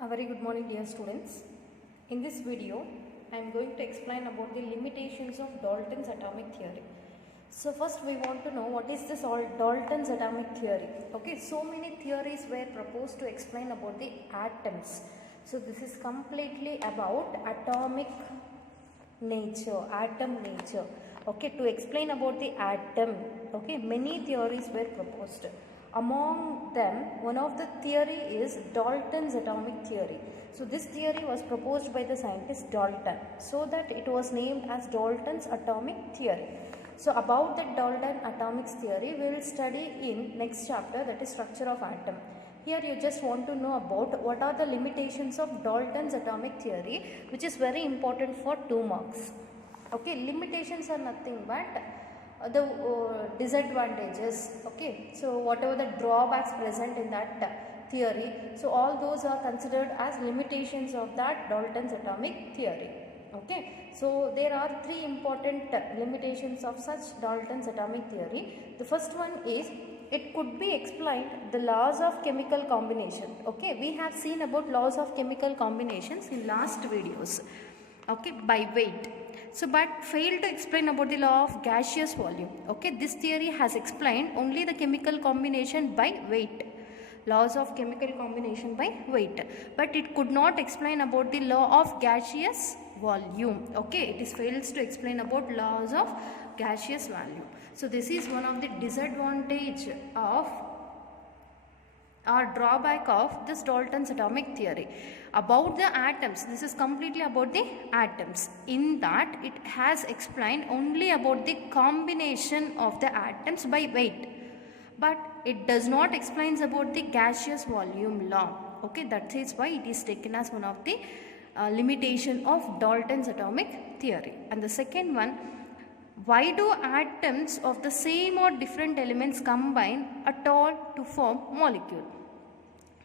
A very good morning, dear students. In this video, I am going to explain about the limitations of Dalton's atomic theory. So first we want to know what is this all Dalton's atomic theory. Okay, so many theories were proposed to explain about the atoms. So this is completely about atomic nature, atom nature. Okay, to explain about the atom, okay, many theories were proposed. Among them, one of the theory is Dalton's atomic theory. So this theory was proposed by the scientist Dalton, so that it was named as Dalton's atomic theory. So about the Dalton atomic theory, we will study in next chapter, that is structure of atom. Here you just want to know about what are the limitations of Dalton's atomic theory, which is very important for 2 marks. Okay, limitations are nothing but the disadvantages. Okay, so whatever the drawbacks present in that theory, so all those are considered as limitations of that Dalton's atomic theory. Okay, so there are 3 important limitations of such Dalton's atomic theory. The first one is it could be explained the laws of chemical combination. Okay, we have seen about laws of chemical combinations in last videos. Okay, by weight. So but failed to explain about the law of gaseous volume. Okay, this theory has explained only the chemical combination by weight, laws of chemical combination by weight, but it could not explain about the law of gaseous volume. Okay, it is fails to explain about laws of gaseous volume. So this is one of the disadvantage of or drawback of this Dalton's atomic theory. About the atoms, this is completely about the atoms. In that it has explained only about the combination of the atoms by weight, but it does not explain about the gaseous volume law. Okay, that is why it is taken as one of the limitation of Dalton's atomic theory. And the second one, why do atoms of the same or different elements combine at all to form molecule?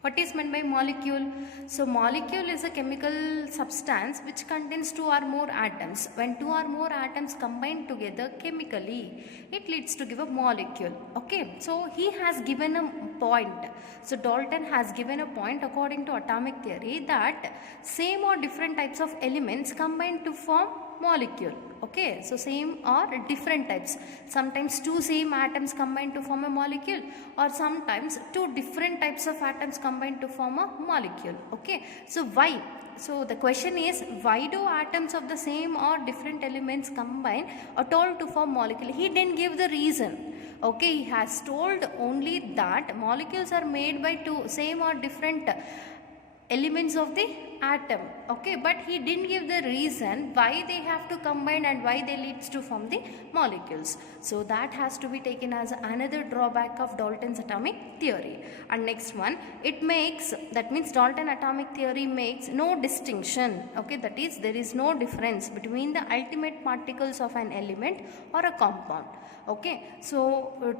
What is meant by molecule? So molecule is a chemical substance which contains 2 or more atoms. When 2 or more atoms combine together chemically, it leads to give a molecule. Okay, so he has given a point. So Dalton has given a point according to atomic theory that same or different types of elements combine to form molecule. Okay, so same or different types. Sometimes 2 same atoms combine to form a molecule, or sometimes 2 different types of atoms combine to form a molecule. Okay, so why? So the question is, why do atoms of the same or different elements combine at all to form molecule? He didn't give the reason. Okay, he has told only that molecules are made by 2 same or different elements of the atom. Okay, but he didn't give the reason why they have to combine and why they leads to form the molecules. So that has to be taken as another drawback of Dalton's atomic theory. And next one, it makes, that means Dalton atomic theory makes no distinction. Okay, that is there is no difference between the ultimate particles of an element or a compound. Okay, so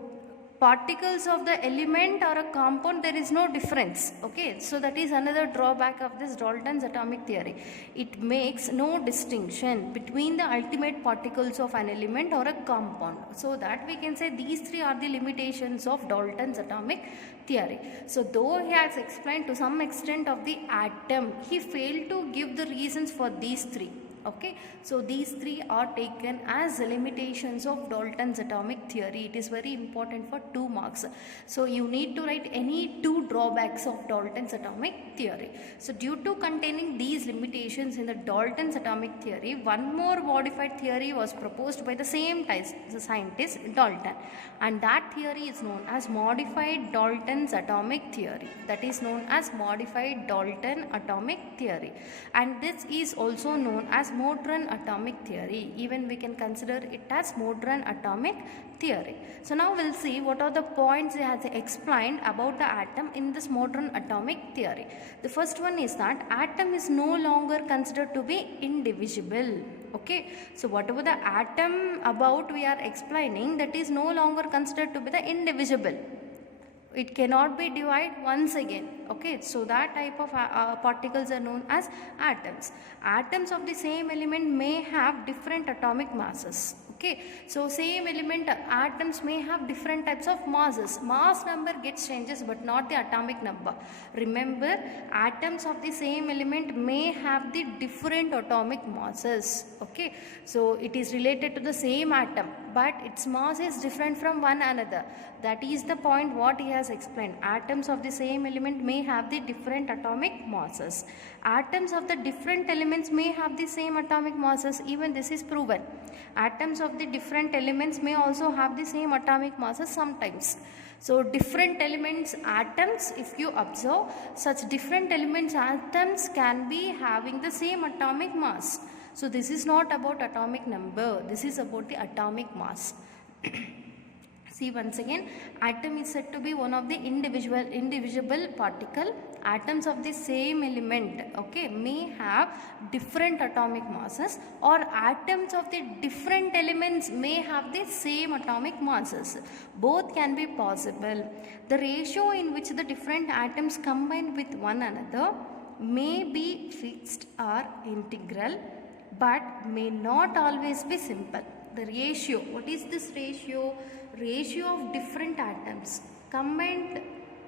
particles of the element or a compound, there is no difference. Okay, so that is another drawback of this Dalton's atomic theory. It makes no distinction between the ultimate particles of an element or a compound. So that we can say these 3 are the limitations of Dalton's atomic theory. So though he has explained to some extent of the atom, he failed to give the reasons for these 3. Okay, so these 3 are taken as limitations of Dalton's atomic theory. It is very important for 2 marks. So you need to write any 2 drawbacks of Dalton's atomic theory. So due to containing these limitations in the Dalton's atomic theory, one more modified theory was proposed by the same scientist Dalton, and that theory is known as modified Dalton's atomic theory. That is known as modified Dalton atomic theory, and this is also known as modern atomic theory. Even we can consider it as modern atomic theory. So now we'll see what are the points he has explained about the atom in this modern atomic theory. The first one is that atom is no longer considered to be indivisible. Okay, so whatever the atom about we are explaining, that is no longer considered to be the indivisible. It cannot be divided once again. Okay, so that type of particles are known as atoms. Atoms of the same element may have different atomic masses. Okay, so same element atoms may have different types of masses. Mass number gets changes but not the atomic number. Remember, atoms of the same element may have the different atomic masses. Okay, so it is related to the same atom but its mass is different from one another. That is the point what he has explained. Atoms of the same element may have the different atomic masses. Atoms of the different elements may have the same atomic masses. Even this is proven. Atoms of the different elements may also have the same atomic masses sometimes. So different elements atoms, if you observe, such different elements atoms can be having the same atomic mass. So this is not about atomic number, this is about the atomic mass. See once again, atom is said to be one of the indivisible particle. Atoms of the same element, okay, may have different atomic masses, or atoms of the different elements may have the same atomic masses. Both can be possible. The ratio in which the different atoms combine with one another may be fixed or integral, but may not always be simple. The ratio, what is this ratio? Ratio of different atoms combined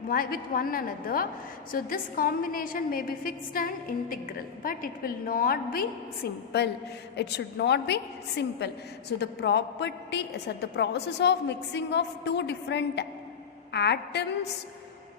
with one another. So this combination may be fixed and integral, but it will not be simple. It should not be simple. So the the process of mixing of two different atoms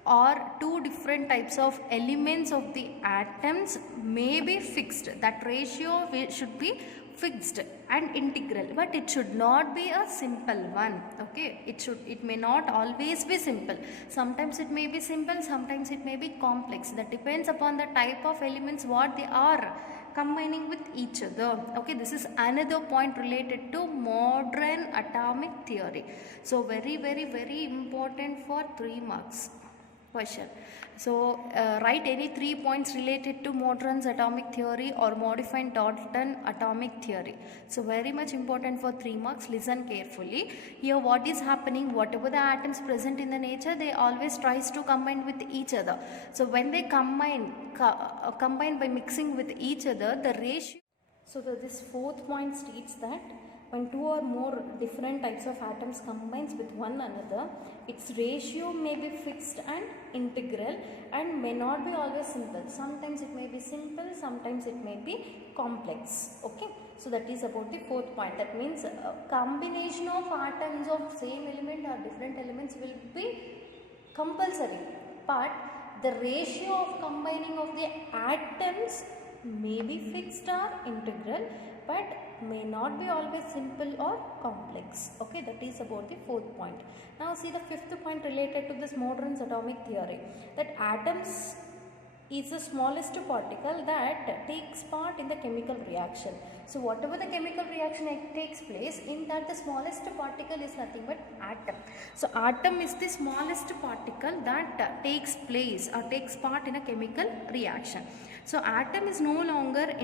or two different types of elements of the atoms may be fixed. That ratio should be fixed and integral, but it should not be a simple one. Okay, it may not always be simple. Sometimes it may be simple, sometimes it may be complex. That depends upon the type of elements what they are combining with each other. Okay, this is another point related to modern atomic theory. So very important for 3 marks question. So write any 3 points related to modern atomic theory or modified Dalton atomic theory. So very much important for 3 marks. Listen carefully. Here what is happening, whatever the atoms present in the nature, they always tries to combine with each other. So when they combine by mixing with each other, the ratio. So this 4th point states that when 2 or more different types of atoms combines with one another, its ratio may be fixed and integral and may not be always simple. Sometimes it may be simple, sometimes it may be complex. Okay, so that is about the 4th point. That means a combination of atoms of same element or different elements will be compulsory, but the ratio of combining of the atoms may be fixed or integral, but may not be always simple or complex. Okay, that is about the 4th point. Now see the 5th point related to this modern atomic theory, that atoms is the smallest particle that takes part in the chemical reaction. So whatever the chemical reaction takes place, in that the smallest particle is nothing but atom. So atom is the smallest particle that takes place or takes part in a chemical reaction. So atom is no longer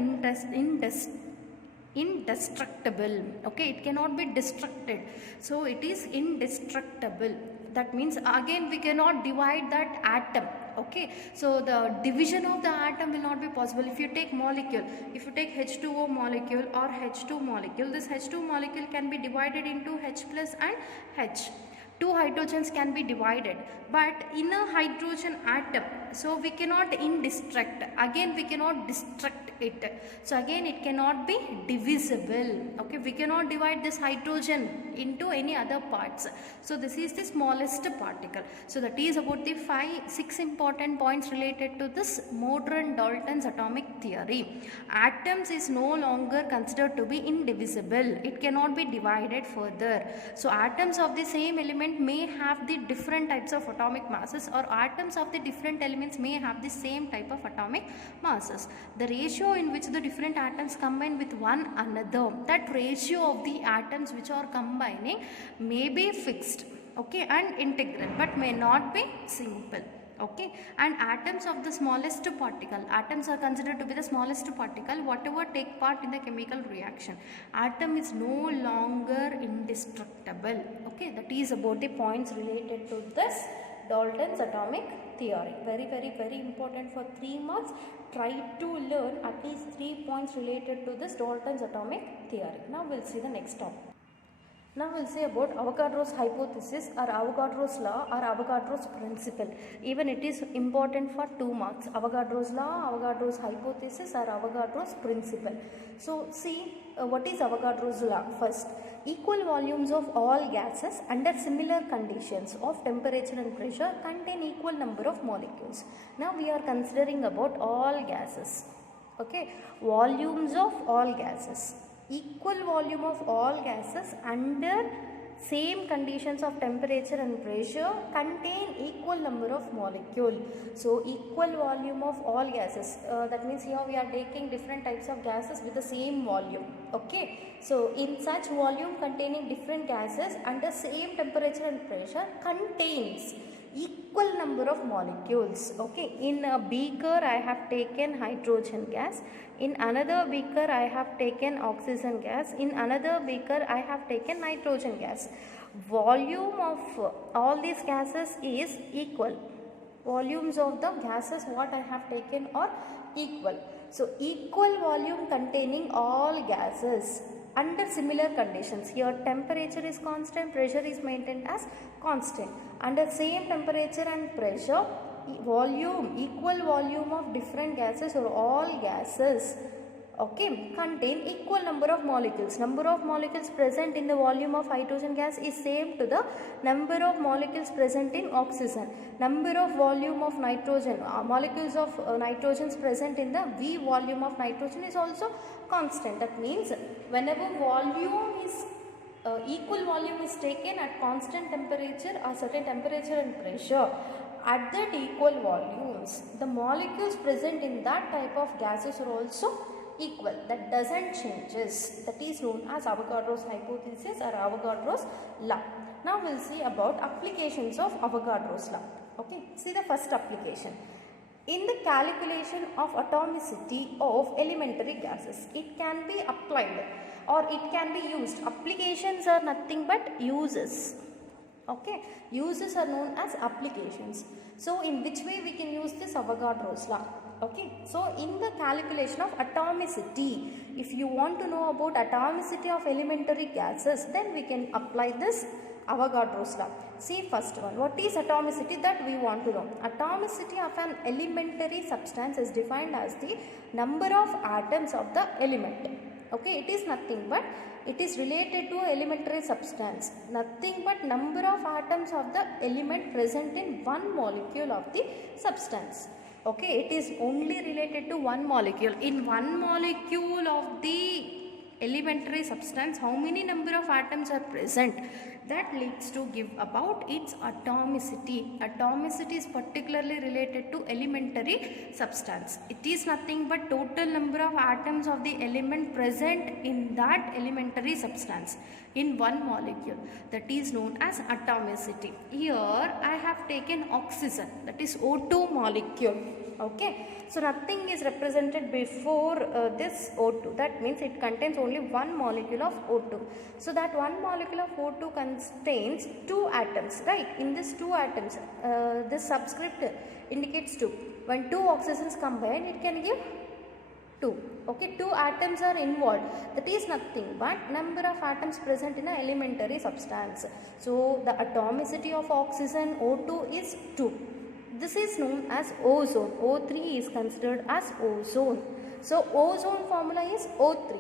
indestructible. Okay, it cannot be destructed, so it is indestructible. That means again we cannot divide that atom. Okay, so the division of the atom will not be possible. If you take molecule, if you take H2O molecule or H2 molecule, this H2 molecule can be divided into H plus and H. 2 hydrogens can be divided, but in a hydrogen atom, so we cannot indestruct, again we cannot destruct it, so again it cannot be divisible. Okay, we cannot divide this hydrogen into any other parts. So this is the smallest particle. So that is about the 6 important points related to this modern Dalton's atomic theory. Atoms is no longer considered to be indivisible. It cannot be divided further. So atoms of the same element may have the different types of atomic masses, or atoms of the different elements may have the same type of atomic masses. The ratio in which the different atoms combine with one another, that ratio of the atoms which are combining may be fixed, okay, and integral, but may not be simple. Okay, and atoms of the smallest particle, atoms are considered to be the smallest particle whatever take part in the chemical reaction. Atom is no longer indestructible. Okay, that is about the points related to this Dalton's atomic theory. Very important for 3 marks. Try to learn at least 3 points related to this Dalton's atomic theory. Now we'll see the next topic. Now we'll say about Avogadro's hypothesis or Avogadro's law or Avogadro's principle. Even it is important for 2 marks. Avogadro's law, Avogadro's hypothesis or Avogadro's principle. So see what is Avogadro's law first. Equal volumes of all gases under similar conditions of temperature and pressure contain equal number of molecules. Now we are considering about all gases. Okay, volumes of all gases. Equal volume of all gases under same conditions of temperature and pressure contain equal number of molecule. So equal volume of all gases, that means here we are taking different types of gases with the same volume. Okay, so in such volume containing different gases under same temperature and pressure contains equal number of molecules. Okay, in a beaker I have taken hydrogen gas, in another beaker I have taken oxygen gas, in another beaker I have taken nitrogen gas. Volume of all these gases is equal. Volumes of the gases what I have taken are equal. So equal volume containing all gases under similar conditions. Here temperature is constant, pressure is maintained as constant. Under same temperature and pressure, volume, equal volume of different gases or all gases, okay, contain equal number of molecules. Number of molecules present in the volume of hydrogen gas is same to the number of molecules present in oxygen. Number of volume of nitrogen, molecules of nitrogen present in the V volume of nitrogen is also constant. That means whenever volume is equal volume is taken at constant temperature or certain temperature and pressure, at that equal volumes, the molecules present in that type of gases are also equal. That doesn't changes. That is known as Avogadro's hypothesis or Avogadro's law. Now we'll see about applications of Avogadro's law. Okay, see the first application. In the calculation of atomicity of elementary gases, it can be applied or it can be used. Applications are nothing but uses. Okay, uses are known as applications. So in which way we can use this Avogadro's law? Okay, so in the calculation of atomicity, if you want to know about atomicity of elementary gases, then we can apply this Avogadro's law. See first one, what is atomicity that we want to know? Atomicity of an elementary substance is defined as the number of atoms of the element. Okay, it is nothing but it is related to elementary substance. Nothing but number of atoms of the element present in one molecule of the substance. Okay, it is only related to one molecule. In one molecule of the elementary substance, how many number of atoms are present? That leads to give about its atomicity. Atomicity is particularly related to elementary substance. It is nothing but total number of atoms of the element present in that elementary substance in one molecule. That is known as atomicity. Here I have taken oxygen, that is O2 molecule. Okay, so nothing is represented before this O2. That means it contains only one molecule of O2. So that one molecule of O2 contains 2 atoms, right? In this 2 atoms, this subscript indicates 2. When 2 oxygens combine, it can give 2. Okay, 2 atoms are involved. That is nothing but number of atoms present in an elementary substance. So the atomicity of oxygen O2 is 2. This is known as ozone. O3 is considered as ozone. So ozone formula is O3.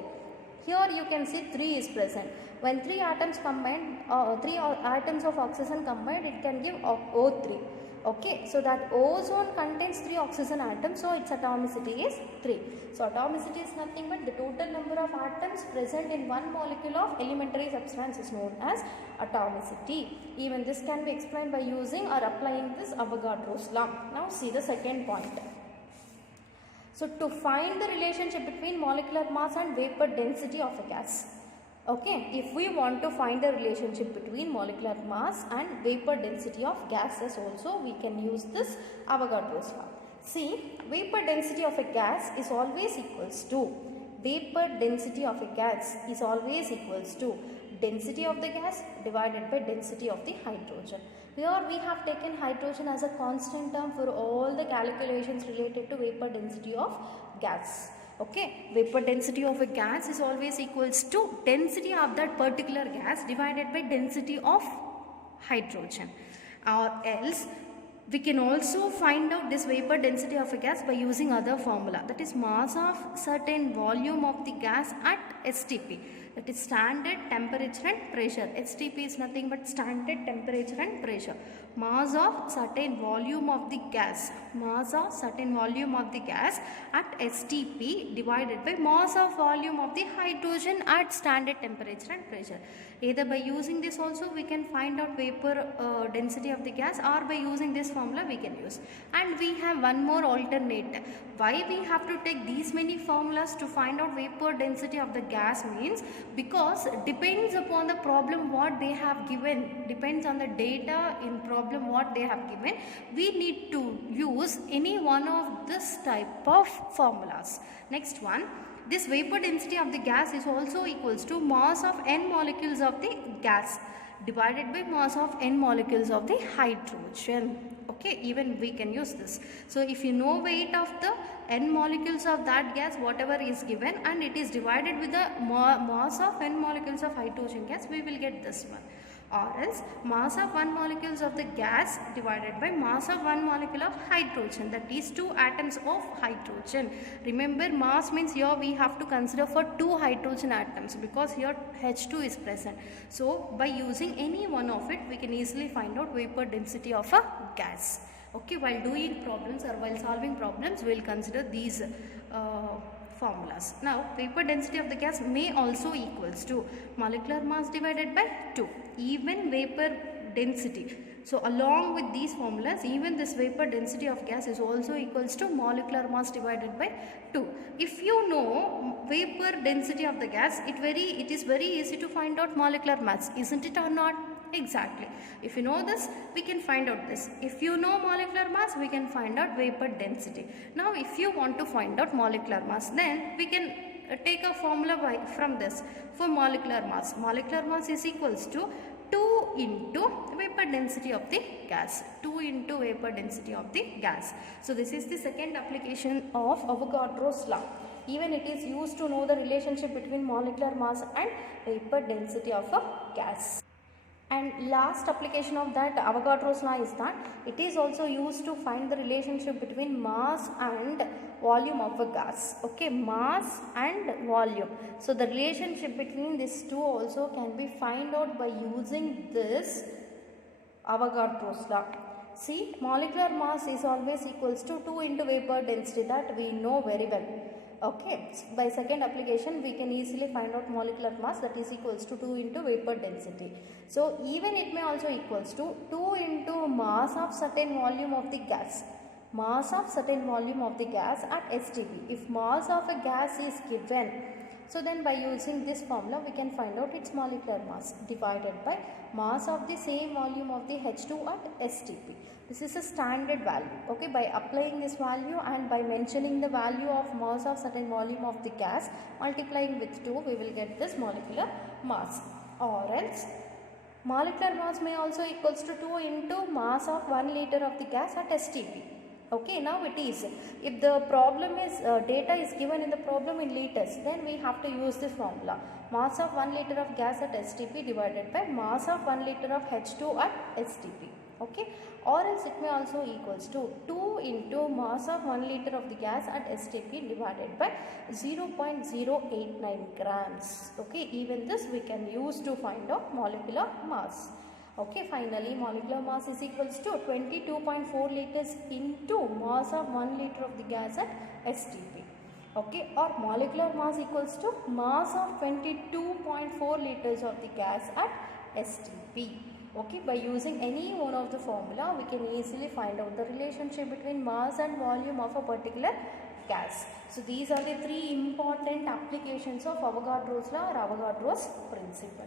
Here you can see 3 is present. When 3 atoms combine, 3 atoms of oxygen combined, it can give O3. Okay, so that ozone contains 3 oxygen atoms, so its atomicity is 3. So atomicity is nothing but the total number of atoms present in one molecule of elementary substance is known as atomicity. Even this can be explained by using or applying this Avogadro's law. Now see the second point. So to find the relationship between molecular mass and vapor density of a gas. Okay, if we want to find the relationship between molecular mass and vapor density of gases also, we can use this Avogadro's law. See, vapor density of a gas is always equals to, vapor density of a gas is always equals to density of the gas divided by density of the hydrogen. Here we have taken hydrogen as a constant term for all the calculations related to vapor density of gas. Okay, vapor density of a gas is always equals to density of that particular gas divided by density of hydrogen. Or else we can also find out this vapor density of a gas by using other formula, that is mass of certain volume of the gas at STP, that is standard temperature and pressure. STP is nothing but standard temperature and pressure. Mass of certain volume of the gas, mass of certain volume of the gas at STP divided by mass of volume of the hydrogen at standard temperature and pressure. Either by using this also we can find out vapor density of the gas, or by using this formula we can use. And we have one more alternate. Why we have to take these many formulas to find out vapor density of the gas means, because depends upon the problem what they have given, depends on the data in problem what they have given, we need to use any one of this type of formulas. Next one, this vapor density of the gas is also equals to mass of n molecules of the gas divided by mass of n molecules of the hydrogen. Okay, even we can use this. So if you know weight of the n molecules of that gas, whatever is given, and it is divided with the mass of n molecules of hydrogen gas, we will get this one. Or else mass of 1 molecules of the gas divided by mass of 1 molecule of hydrogen, that is 2 atoms of hydrogen. Remember, mass means here we have to consider for 2 hydrogen atoms, because here H2 is present. So by using any one of it we can easily find out vapor density of a gas. Okay, while doing problems or while solving problems we will consider these formulas. Now vapor density of the gas may also equals to molecular mass divided by 2, even vapor density. So along with these formulas, even this vapor density of gas is also equals to molecular mass divided by 2. If you know vapor density of the gas, it is very easy to find out molecular mass, isn't it or not? Exactly. If you know this, we can find out this. If you know molecular mass, we can find out vapor density. Now if you want to find out molecular mass, then we can take a formula from this for molecular mass. Molecular mass is equals to 2 into vapor density of the gas. 2 into vapor density of the gas. So this is the second application of Avogadro's law. Even it is used to know the relationship between molecular mass and vapor density of a gas. And last application of that Avogadro's law is that it is also used to find the relationship between mass and volume of a gas. Okay, mass and volume. So the relationship between these two also can be found out by using this Avogadro's law. See, molecular mass is always equals to 2 into vapor density, that we know very well. Okay, by second application we can easily find out molecular mass, that is equals to 2 into vapor density. So even it may also equals to 2 into mass of certain volume of the gas. Mass of certain volume of the gas at STP. If mass of a gas is given, so then by using this formula we can find out its molecular mass divided by mass of the same volume of the H2 at STP. This is a standard value. Okay, by applying this value and by mentioning the value of mass of certain volume of the gas, multiplying with 2, we will get this molecular mass. Or else molecular mass may also equals to 2 into mass of 1 liter of the gas at STP. Okay, now it is, if the problem is data is given in the problem in liters, then we have to use this formula. Mass of 1 liter of gas at STP divided by mass of 1 liter of H2 at STP. Okay, or else it may also equals to 2 into mass of 1 liter of the gas at STP divided by 0.089 grams. Okay, even this we can use to find out molecular mass. Okay, finally molecular mass is equals to 22.4 liters into mass of 1 liter of the gas at STP. Okay, or molecular mass equals to mass of 22.4 liters of the gas at STP. Okay, by using any one of the formula we can easily find out the relationship between mass and volume of a particular gas. So these are the 3 important applications of Avogadro's law or Avogadro's principle.